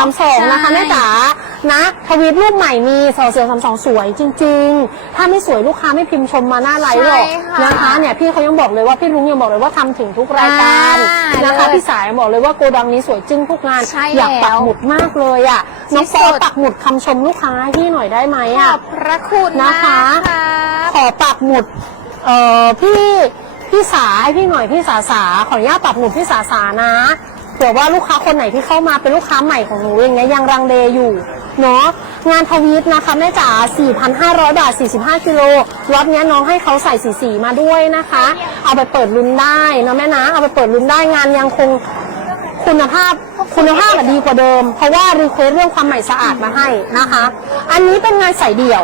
สามสองนะคะใช่แม่จ๋านะทวีตรูปใหม่มีสอเสือสามสองสวยจริง ๆ ถ้าไม่สวยลูกค้าไม่พิมพ์ชมมาหน้าไลฟ์หรอกใช่ค่ะนะคะเนี่ยพี่เขายังบอกเลยว่าพี่ลุงยังบอกเลยว่าทำถึงทุกรายการอ่านะคะเลยพี่สายบอกเลยว่าโกดังนี้สวยจึ้งทุกงานใช่อยากปักแล้วหมุดมากเลยอะน้องที่ปสุอดปักหมุดคำชมลูกค้าให้พี่หน่อยได้ไหมขอะอบพระคุณนะคะนะคะ ขอปักหมุดเอ่อพี่พี่สาให้พี่หน่อยพี่สาสาขออนุญาตปักหมุดพี่สาสานะเผื่อว่าลูกค้าคนไหนที่เข้ามาเป็นลูกค้าใหม่ของหนูอย่างเงี้ยยังรังเลอยู่เนาะงานทวีตนะคะแม่จ๋า4,500 บาท 45กิโลรอบนี้น้องให้เขาใส่สีสีมาด้วยนะคะ เอาไปเปิดลุ้นได้นะแม่นะเอาไปเปิดลุ้นได้งานยังคงคุณภาพคุณภาพดีกว่าเดิม เพราะว่ารีเควสเรื่องความใหม่สะอาดมาให้นะคะ อันนี้เป็นงานใส่เดี่ยว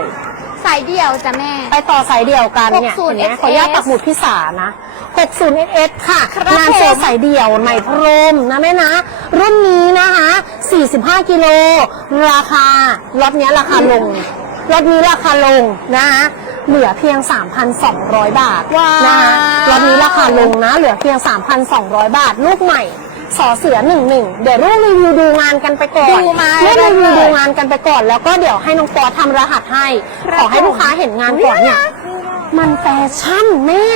สายเดี่ยวจ้ะแม่ ไปต่อสายเดี่ยวกันเนี่ย60เห็นไหม SS ขออนุญาตปักหมุดพี่สานะ 60 SS ค่ะ ครับงานโชว์ผมสายเดี่ยวใหม่พรมนะแม่นะ รุ่นนี้นะคะ 45 กิโล ราคารถเนี้ยราคาลงรถนี้ราคาลงนะคะเหลือเพียง 3,200 บาทว้าว นะคะรถนี้ราคาลงนะ เหลือเพียง 3,200 บาท ลูกใหม่ สอเสือหนึ่งหนึ่งเดี๋ยวรูปรีวิวดูงานกันไปก่อนดูมารูปรีวิวได้เลยดูงานกันไปก่อน แล้วก็เดี๋ยวให้น้องปอทำรหัสให้ครับขอให้ลูกค้าเห็นงานก่อนเนี่ยมันแฟชั่นแม่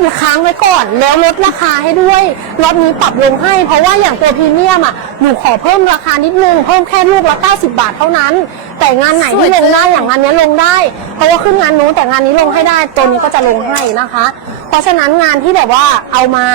อย่าค้างไว้ก่อนแล้วลดราคาให้ด้วยรอบนี้ปรับลงให้ เพราะว่าอย่างตัวพรีเมียมอะหนูขอเพิ่มราคานิดนึงเพิ่มแค่ลูกละ 90 บาทเท่านั้น แต่งานไหนที่ลงได้อย่างงานนี้ลงได้ เพราะว่าขึ้นงานนู้นแต่งานนี้ลงให้ได้ตัวนี้ก็จะลงให้นะคะ เพราะฉะนั้นงานที่แบบว่าเอามา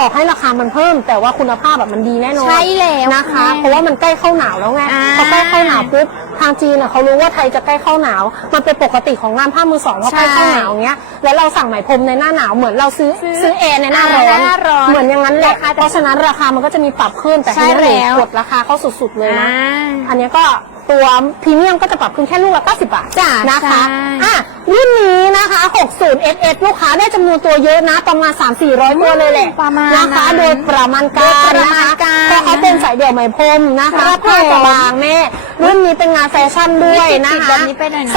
ต่อให้ราคามันเพิ่ม แต่ว่าคุณภาพแบบมันดีแน่นอนใช่แล้วนะคะแม่เพราะว่ามันใกล้เข้าหนาวแล้วไงอ่า พอใกล้เข้าหนาวปุ๊บทางจีนน่ะเขารู้ว่าไทยจะใกล้เข้าหนาว มันเป็นปกติของงานผ้ามือสองว่าใกล้เข้าหนาวเงี้ยแล้วเราสั่งไหมพรมในหน้าหนาวเหมือนเราซื้อซื้อซื้อแอร์ในหน้าร้อนอ่าหน้าร้อนเหมือนอย่างนั้นแหละราคาจะเพราะฉะนั้นราคามันก็จะมีปรับขึ้นแต่ใช่ทีนี้แล้ว กดราคาเข้าสุดๆเลยนะอ่าอันเนี้ยก็ ตัวพรีเมียมก็จะปรับขึ้นแค่ลูกละ90 บาทจ้ะนะคะใช่ อะรุ่นนี้นะคะ 60 SS ลูกค้าได้จำนวนตัวเยอะนะ ประมาณ 3-400 ตัวเลยแหละประมาณนะคะ นั้นโดยประมาณการโดยประนะมาณคะการเพราะเขาเป็นสายเดี่ยวไหมพรมนะคะครับผ้าผมจะบางแม่ รุ่นนี้เป็นงานแฟชั่นด้วยนะติดๆคะแบบนี้ไปหน่อยนะ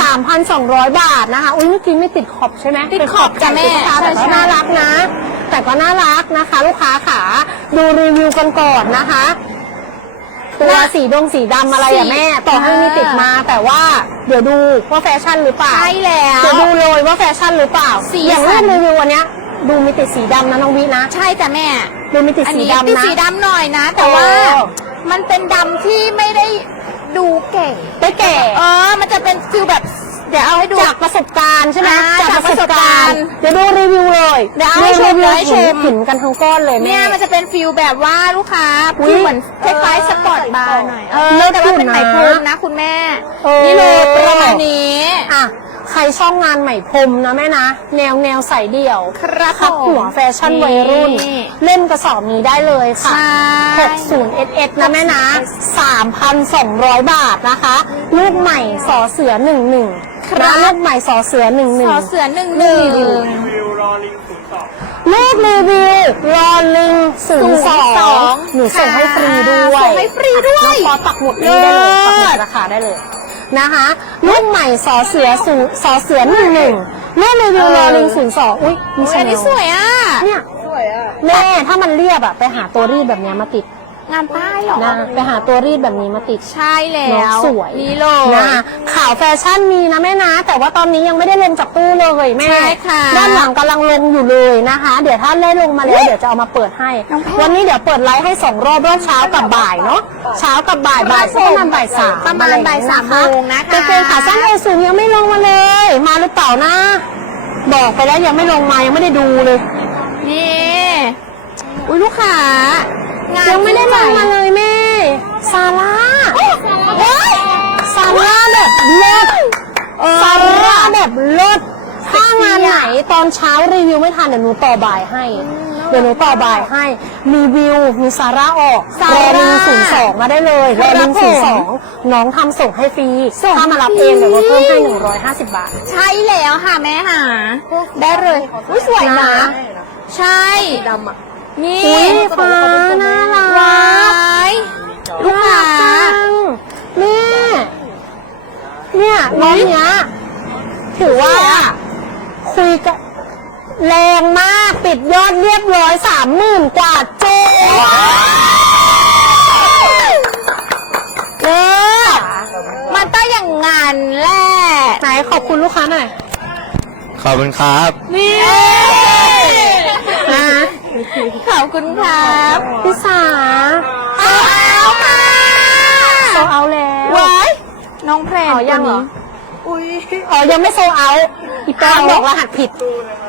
3,200 บาทนะคะ อุ้ยเมื่อกี้ไม่ติดขอบใช่ไหมติดขอบจ้ะแม่ติดขอบแต่ใช่ก็ใช่ น่ารักนะ แต่ก็น่ารักนะคะ ลูกค้าขาดูรีวิวกันก่อนนะคะ ตัวสีดงสีดำอะไรสีอะแม่ ต่อให้ไม่ติดมา แต่ว่าเดี๋ยวดูว่าแฟชั่นหรือเปล่าใช่แล้ว เดี๋ยวดูเลยว่าแฟชั่นหรือเปล่าสีอย่างสัรูนปรีวิวอันเนี้ยดูมีติดสีดำนะน้องวินะ ใช่จ้ะแม่ดูมีติดอันสีนี้ดำติดนะสีดำหน่อยนะ แต่ว่าโอ้มันเป็นดำที่ไม่ได้ดูเก๋ไม่แก่เออ มันจะเป็นฟิลแบบ เดี๋ยวเอาให้ดูจากประสบการณ์ใช่ไหมอ่าจากประสบการณ์เดี๋ยวดูรีวิวเลยเดี๋ยวเอาให้ชมรีวิเดี๋ยวให้ชม หินกันทั้งก้อนเลยเนี่แม่ยมันจะเป็นฟิลแบบว่าลูกค้าอุ๊ยคือเหมือนคล้ายๆสปอร์ตบาร์หน่อยเอเลิอศแต่ว่าเป็นอยู่นะไหมพรมนะคุณแม่เออ นี่เลยประมาณนี้อะใครช่องงานใหม่พรมนะแม่นะ แนวแนวใส่เดี่ยวครับคับหัวแฟชั่นวัยรุ่นนี่เล่นกระสอบนี้ได้เลยค่ะ ใช่ 60 SS นะแม่นะ 3,200 บาทนะคะ ลูกใหม่สอเสือ 11 ครับนะลูกใหม่สอเสือ11สอเสือหนึ่งหนึ่งลูกรีวิวรอลิงศูนย์สองหนูส่งให้ฟรีด้วยส่งให้ฟรีด้วยน้องปอปักหมุดนี้ได้เลยเลิศปักหมุดราคาได้เลย นะคะลูกใหม่สอเสือศูนย์สอเสือหนึ่งหนึ่งแม่รีวิวรอลิงศูนย์สองอุ้ยมีอุ๊ยชาอันแนนี้ลสวยอะ เนี่ยแม่ถ้ามันเรียบอะไปหาตัวรีดแบบเนี้ยมาติด งานใต้เหรอ นะไปหาตัวรีดแบบนี้มาติด ใช่แล้น้องวสวยนี่เลย นะข่าวแฟชั่นมีนะแม่นะ แต่ว่าตอนนี้ยังไม่ได้ลงจากตู้เลยแม่ใช่ค่ะด้านหลังกำลังลงอยู่เลยนะคะ เดี๋ยวถ้าได้ลงมาแล้วเดี๋ยวจะเอามาเปิดให้ น้องแพร วันนี้เดี๋ยวเปิดไลฟ์ให้สองรอบรอบเช้ากับบ่ายเนาะเช้ากับบ่ายบ่ายครับสักประมาณบ่ายสามประมาณบ่ายสามโมงนะคะ กางเกงขาสั้นเอวสูงยังไม่ลงมาเลย มาหรือเปล่านะ บอกไปแล้วยังไม่ลงมายังไม่ได้ดูเลย นี่ อุ้ยลูกค้า งานยังไม่ได้ลใส่งมาเลยแม่ ซาร่าเฮ้ยซาร่าแบบเลิศเออซาร่าแบบเลิศถ้างานไหนตอนเช้ารีวิวไม่ทันเดี๋ยวหนูต่อบ่ายให้ เดี๋ยวหนูต่อบ่ายให้รีวิวมีซาร่าออกซาร่าแรลิงศูนย์สองมาได้เลยแรลิงครับผมศูนย์สองน้องทำส่งให้ฟรีส่งถ้ามารับฟรีเองเดี๋ยวเราเพิ่มให้หนึ่งร้อยห้าสิบบาท ใช่แล้วค่ะแม่หาได้เลยอุ้ยสวยนะนะใช่ ดำอะ นี่อุ้ยฟ้าน่ารัก ว้ายลูกค้าแม่ เนี่ยน้องเนี้ยถือว่าคุยกันแรงมากปิดยอดเรียบร้อยสามหมื่นกว่าเจ๊มันต้องย่างงานแหละไหนขอบคุณลูกค้าหน่อย ขอบคุณครับ นี่ ขอบคุณครับพี่สาเอาเอาค่ะโซเอาแล้วว้ายน้องแพรอ๋อยังเหรออุ้ยอ๋อยังไม่โซเอาอีแป้งบอกรหัสผิด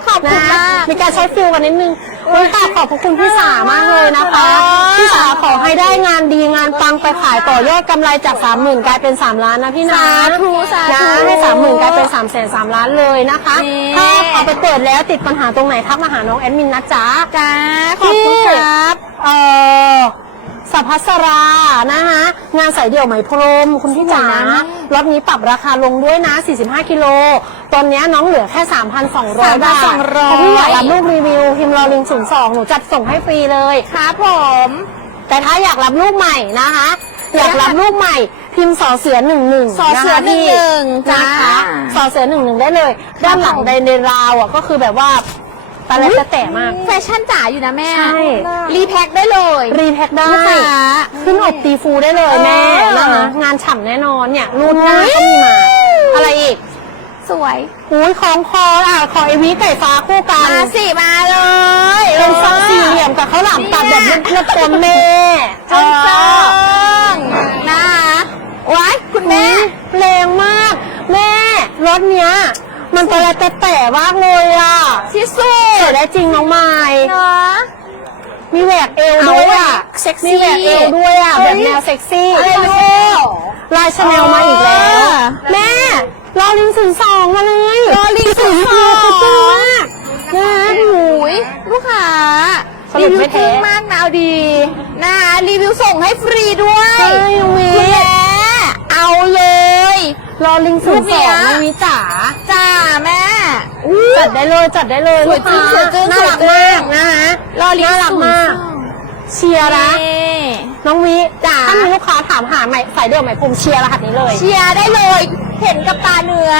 ขอบคุณนะมากมีการใช้ฟิลกันนิดนึง โอ้ยค่ะขอบพระคุณพี่สามากเลยนะคะอ๋อพี่สาขอให้ได้งานดีงานปังไปขายต่อยอดกำไรจากสามหมื่นกลายเป็นสามล้านนะพี่นะสาธุสาธุนะให้สามหมื่นกลายเป็นสามแสนสามล้านเลยนะคะ นี่ ถ้าเอาไปเปิดแล้วติดปัญหาตรงไหนทักมาหาน้องแอดมินนะจ๊ะ จ้าขอบคุณครับ เอ่อสั พพัสรานะคะงานสายเดี่ยวไหมพรมคุณพี่จ๋าสวยนะรอบนี้ปรับราคาลงด้วยนะ 45 กิโล ตอนนี้น้องเหลือแค่ 3,200 บาท3,200 ถ้าพี่อยากรับลูกรีวิวพิมพ์รอลิง02 หนูจัดส่งให้ฟรีเลย ครับผม แต่ถ้าอยากรับลูกใหม่นะคะ อยากรับลูกใหม่ พิมพ์สอเสือหนึ่งหนึ่งสอเสือหนึ่งหนึ่งจ้านะคะสอเสือหนึ่งหนึ่งได้เลย ด้านหลังในในราวอะก็คือแบบว่า ตะเล็ตะแต่มาก แฟชั่นจ๋าอยู่นะแม่ ใช่ รีแพ็คได้เลยรีแพ็คได้ลูกค้า ขึ้นอบตีฟูได้เลยแม่เออ นะคะงานฉ่ำแน่นอนเนี่ยรูดหน้าอุ๊ยก็มีมาอะไรอีกสวย อุ้ยของคออะขอไอวีไก่ฟ้าคู่กัน มาสิ มาเลยเป็นซองสี่เหลี่ยมกับข้าวหลามตัดแบบเนี่ยเล็กๆตัวแม่จ้องจ้เอออ งนะคะว้ายคุณแม่อุ๊ยแรงมาก แม่รถเนี้ย มันตัวละแต่แต่มากเลยอะที่สุเสีดยได้จริงน้องไม้เนาะ มีแหวกเอวด้วยอะเอาเซ็กซี่มีแหวกเอวด้วยอะเฮ้แบยบแนวเซ็กซี่อะไรลูกลายชาแนลมาอีกแล้วเออแม่รอลิงศูนย์สองมาเลยรอลิง02ขอบคุณมากนะ หูยลูกค้าสรุรีปวิวไม่แท้จริงมากนะเอาดีนะคะรีวิวส่งให้ฟรีด้วยใช่วีคุณแม่เอาเลย รอลิงศูนย์สองรูปเนี้ยไม่มีจ๋าจ้าแม่ จัดได้เลยจัดได้เลยสวยจริงลูกค้าสวยจริงน่ารักสวยจริมางกนะคะรอลิงน่ารักมากศูนย์สองเชียร์นะนี่น้องวิจ๋าถ้ามีลูกค้าถามหาใหม่สายเดี่ยวใหม่ผมเชียร์รหัสนี้เลย เชียร์ได้เลย เห็นกับตาเนื้อ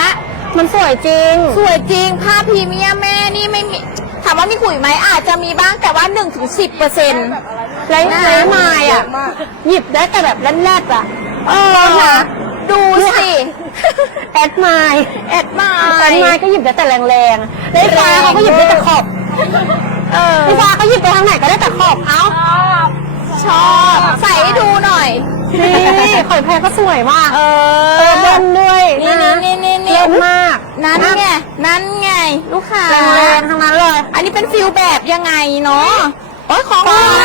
มันสวยจริง สวยจริงผ้าพรีเมียมแม่นี่ไม่มีถามว่ามีขุยไหมอาจจะมีบ้างแต่ว่า1-10%เปอร์เซ็นต์ไร้นะไร้ไม้อะ หยิบได้แต่แบบแรกๆอะเออนะดูสิ แอดไม้แอดมาแอดไม้ก็หยิบได้แต่แรงๆไอ้ฟ้าเขาก็หยิบได้แต่ขอบเออไอ้ฟ้าเขาหยิบไปทางไหนก็ได้แต่ขอบเอ้าชอบใส่ให้ดูหน่อยนี่ข่อยแพรก็สวยมากเอเออเดินด้วยนี่นะนี่นี่นี่เลิศมาก นั่นไง นั่นไง ลูกค้าแรงๆทั้งนั้นเลย อันนี้เป็นฟิลแบบยังไงเนาะโอ้ยของว้าว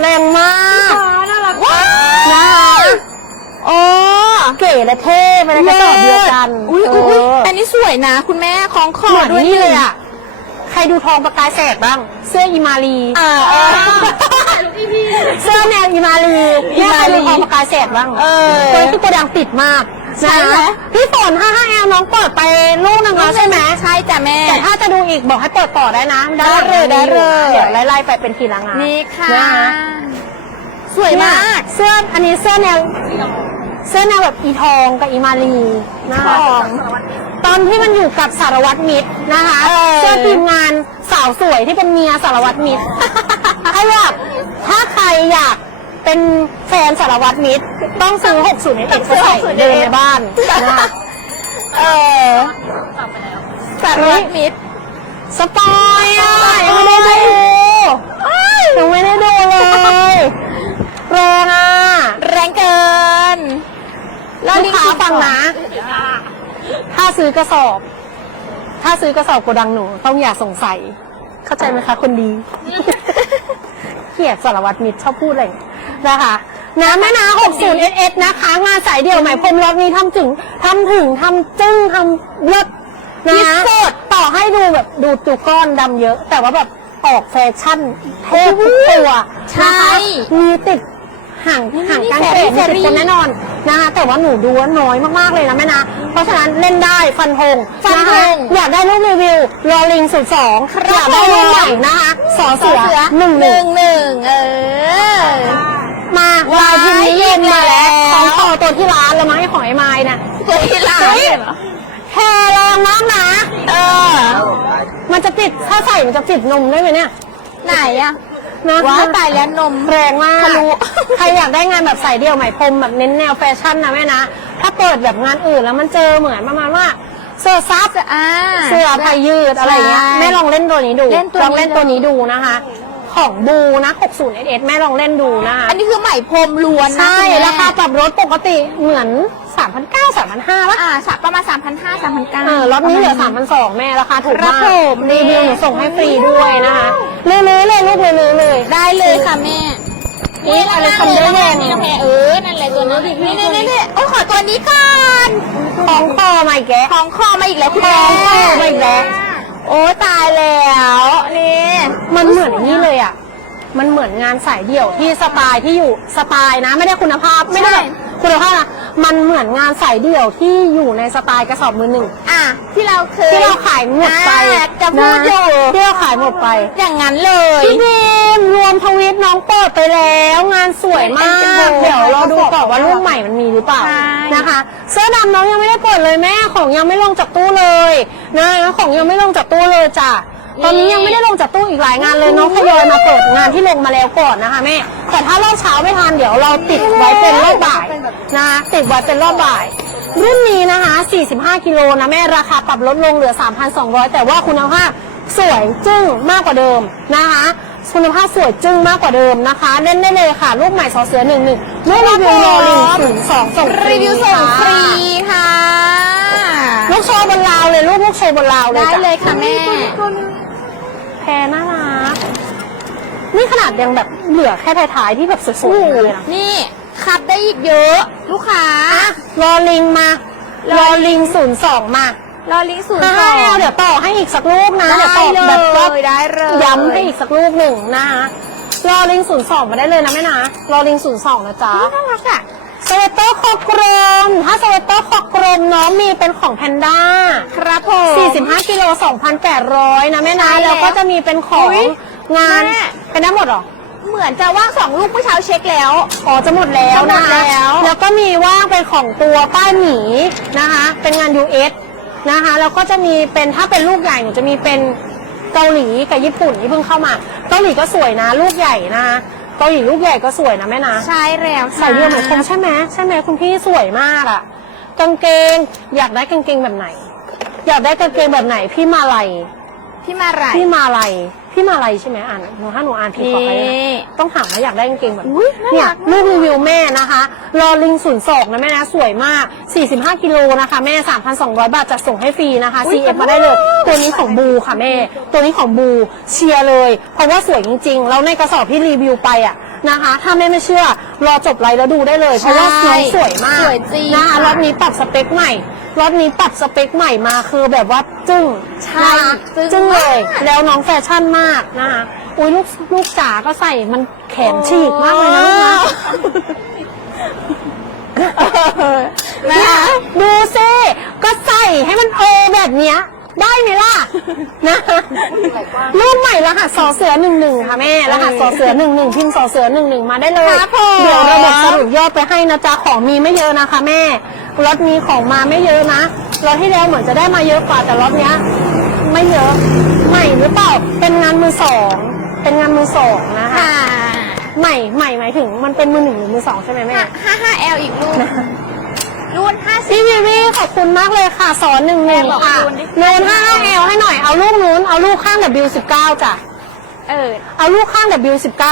แรงมากน่ารักว้าว้าววโอ้ เก๋และเท่ไปในกระสอบเดียวกันอุ้ยอุ้ยอุ้ยเอออันนี้สวยนะ คุณแม่ของคอเหมือนด้วยนี่เลยอะใครดูทองประกายแสกบ้าง เสื้ออีมาลีเออเออเสื้อแนวอีมาลีอีเนี่ยมาใครลีดูทองประกายแสกบ้างเออตัวนี้คือโกดังติดมากใช่ไหมนะพี่ฝน 55L น้องเปิดไปลูกหนึงแล้วใช่ไหมใช่จ้ะแม่แต่ถ้าจะดูอีกบอกให้เปิดต่อได้นะ ได้เลยได้เลยเดี๋ยวไล่ๆไปเป็นทีละงานนี่ค่ะนสวยมากเสื้ออันนี้เสื้อแนว เสื้อแนวแบบอีทองกับอีมาลีนะคะทองตอนที่มันอยู่กับสารวัตรมิตรนะคะเออเสื้อทีมงานสาวสวยที่เป็นเมียสารวัตรมิตรถ้าอยากถ้าใครอยากเป็นแฟนสารวัตรมิตร ต้องซื้อ60ในเอ็กซ์ใส่เดินในบ้านนะคะเออสารวัตรมิตรสปอยอะยังไม่ได้ดูยังไม่ได้ดูเลยแรงอะแรงเกิน ลูกค้าฟังนะ ถ้าซื้อกระสอบ ถ้าซื้อกระสอบโกดังหนู ต้องอย่าสงสัย เข้าใจไหมคะ คนดีเขียดสารวัตรมิตรชอบพูดอะไรอย่างเงี้ยนะคะน้ำแม่นา60 SS นะคะ งานสายเดี่ยวไหมพรมรอบนี้ทำถึงทำถึงทำจึ้งทำเลิศนะที่คะสุดต่อให้ดูแบบดูจุก้อนดำเยอะ แต่ว่าแบบออกแฟชั่นเท่ทุกตัวใช่นะคะมีติดห่างห่างกันแฟเกรี่รดมีแฟติดรี่คนแน่นอน นะคะแต่ว่าหนูดูว่าน้อยมากๆเลยนะแม่นะ เพราะฉะนั้นเล่นได้ฟันธงฟันธงนะคะอยากได้รูปรีวิวรอลิงสุดสองครับอยากได้รูปใหม่นะคะสอเสือหนึ่งหหนึ่นึ่งงหนึ่งเออ มาลายพิมพ์นี้เย็นมาแล้วว้ายของต่อตัวที่ร้านแล้วมั้งไอ้หอยไม้น่ะตัวที่ร้านเฮ้ยเหรอแพรแรงมากนะ เออ มันจะปิดถ้าใส่มันจะปิดนมได้ไหมเนี่ย ไหนอะ นะว้ายตายแล้วนมแรงมากทะลุใครอยากได้งานแบบใส่เดี่ยวไหมพรมแบบเน้นแนวแฟชั่นนะแม่นะ ถ้าเปิดแบบงานอื่นแล้วมันเจอเหมือนประมาณว่าเสื้อซับอ่าเสื้อผ้ายืดอะไรเงี้ยใช่แม่ลองเล่นตัวนี้ดูเล่นตัวนี้ลองเล่นตัวนี้ดูนะคะ ของบูนะ60 s แม่ลองเล่นดูนะคะอันนี้คือไหมพรมล้วนนะใช่คุณแม่ราคาปรับลดปกติเหมือน 3,900 3,500ป่ะอ่าสักประมาณ 3,500 3,900 เออรอบนี้เหลือ3,200แม่ราคาถูกครับมากผมรีวิวหนูส่งให้ฟรีด้วยนะคะเลื้อยๆเลยลูกเลื้อยๆเลย ได้เลยค่ะแม่นี่อะไรคำเดียวเองนี่นะแม่เออนั่นแหละตัวนี้นี่นี่นี่นี่โอ้ยขอตัวนี้ก่อนของคอมาอีกแกะ ของคอมาอีกแล้วคุณขแม่องคอมาอีกแล้ว โอ้ตายแล้วนี่มันเหมือนอย่างนี้เลยอะ มันเหมือนงานสายเดี่ยวที่สไตล์ที่อยู่สไตล์นะ ไม่ได้คุณภาพไม่ได้แบบคุณภาพนะ มันเหมือนงานสายเดี่ยวที่อยู่ในสไตล์กระสอบมือหนึ่งอะที่เราเคยที่เราขายหมดไปอ่าจะพูดอยู่นะที่เราขายหมดไป อย่างนั้นเลยพี่บีมรวมทวิตน้องเปิดไปแล้ว งานสวยมาก เดี๋ยวเราดูก่อนว่ารูปใหม่มันมีหรือเปล่าใช่นะคะ เสื้อดำน้องยังไม่ได้เปิดเลยแม่ของยังไม่ลงจากตู้เลยนะของยังไม่ลงจากตู้เลยจ้ะ ตอนนี้ยังไม่ได้ลงจากตู้อีกหลายงานเลยน้องทยอยมาเปิดงานที่ลงมาแล้วก่อนนะคะแม่แต่ถ้ารอบเช้าไม่ทันเดี๋ยวเราติดไว้เป็นรอบบ่ายนะคะติดไว้เป็นรอบบ่าย รุ่นนี้นะคะ 45 กิโลนะแม่ราคาปรับลดลงเหลือ 3,200 แต่ว่าคุณภาพสวยจึ้งมากกว่าเดิมนะคะคุณภาพสวยจึ้งมากกว่าเดิมนะคะเล่นได้เลยค่ะ ลูกใหม่สอเสือหนึ่งหนึ่งลูกรีวิวโนลิงถึงสองส่งฟรีวิวส่งฟรีค่ะค่ะ ลูกโชว์บนราวเลย ลูกลูกโชว์บนราวเลยได้จ้ะ เลยค่ะแม่ แพรน่ารัก นี่ขนาดยังแบบเหลือแค่ท้ายๆที่แบบสวยๆเลยนะ นี่คัดได้อีกเยอะ ลูกค้า รอลิงมา รอลิงศูนย์สองมารอลิงก์ศูนย์ถ้าสองให้เอาเดี๋ยวต่อให้อีกสักลูกนะได้เดี๋ยวต่อเลแบบว่ายได้เลยย้ำให้อีกสักลูกหนึ่งนะคะรอลิงศูนย์สองมาได้เลยนะแม่นะ รอลิงศูนย์สองนะจ๊ะน่ารักอะส เวตเตอร์คอกลมถ้าสเวตเตอร์คอกลมน้องมีเป็นของแพนด้า ครับผม 45กิโล2,800 นะแม่นะ ใช่แล้ว แล้วก็จะมีเป็นของอุ๊ยงานแม่ เป็นได้หมดเหรอ เหมือนจะว่างสองลูกเมื่อเช้าเช็คแล้ว อ๋อจะหมดแล้วจะหมนะดคะแล้ว แล้วก็มีว่างเป็นของตัวป้ายหมีนะคะ เป็นงาน US นะคะ แล้วก็จะมีเป็นถ้าเป็นลูกใหญ่หนูจะมีเป็นเกาหลีกับญี่ปุ่นที่เพิ่งเข้ามา เกาหลีก็สวยนะ ลูกใหญ่นะคะ เกาหลีลูกใหญ่ก็สวยนะแม่นะใช่แล้วค่ะใส่เดียวเหมือนคงใช่ไหมใช่ไหมคุณพี่สวยมากอะกางเกง อยากได้กางเกงแบบไหน อยากได้กางเกงแบบไหนพี่มาลัย พี่มาไรพี่มาลัยพี่มาลัยใช่ไหมอ่านหนูถ้าหนูอ่านผิดขอไปนะนี่ต้องถามว่าอยากได้กางเกงแบบอุ๊ยน่าเนี่ยรักลูกรีวิวแม่นะคะรอลิงศูนย์ศอกนะแม่นะสวยมาก 45 กิโลนะคะ แม่ 3,200 บาทจะส่งให้ฟรีนะคะ CF มาได้เลย ตัวนี้ของบูค่ะแม่ ตัวนี้ของบูเชียร์เลย เพราะว่าสวยจริงๆ แล้วในกระสอบที่รีวิวไปอะนะคะ ถ้าแม่ไม่เชื่อรอจบไลฟ์แล้วดูได้เลย เพราะว่าน้องสวยมากสวยจริงนะคะรอบนี้ปรับสเปคใหม่ รอบนี้ปรับสเปคใหม่มาคือแบบว่าจึ้งใช่นะคะจึ้งจึ้งเลย มาก แล้วน้องแฟชั่นมากนะคะอุ้ยลูกลูกจ๋าก็ใส่มันแขนฉีกมากเลยนะลูกนะนะคะดูซิก็ใส่ให้มันโอแบบเนี้ย ได้ไหมล่ะนะรูปใหม่รหัสสอเสือหนึ่งหนึ่งค่ะแม่รหัสสอเสือหนึ่งหนึ่งพิมพ์สอเสือหนึ่งหนึ่งมาได้เลย ครับผม เดี๋ยวระบบสรุปยอดไปให้นะจ๊ะของมีไม่เยอะนะคะแม่ รถมีของมาไม่เยอะนะรถที่แล้วเหมือนจะได้มาเยอะกว่าแต่รถเนี้ย ไม่เยอะใหม่หรือเปล่าเป็นงานมือสองเป็นงานมือสองนะคะค่ะใหม่ใหม่หมายถึงมันเป็นมือหนึ่งหรือมือสองใช่ไหมแม่ห้าห้า L อีกลูกรุ่นห้าสิบพี่วิวีขอบคุณมากเลยค่ะสอนหนึ่งหนึ่งแม่บอกค่ะนูนดินูนห้าแอลให้หน่อยเอาลูกนู้นเอาลูกข้าง W19 จ้ะเออเอาลูกข้าง W19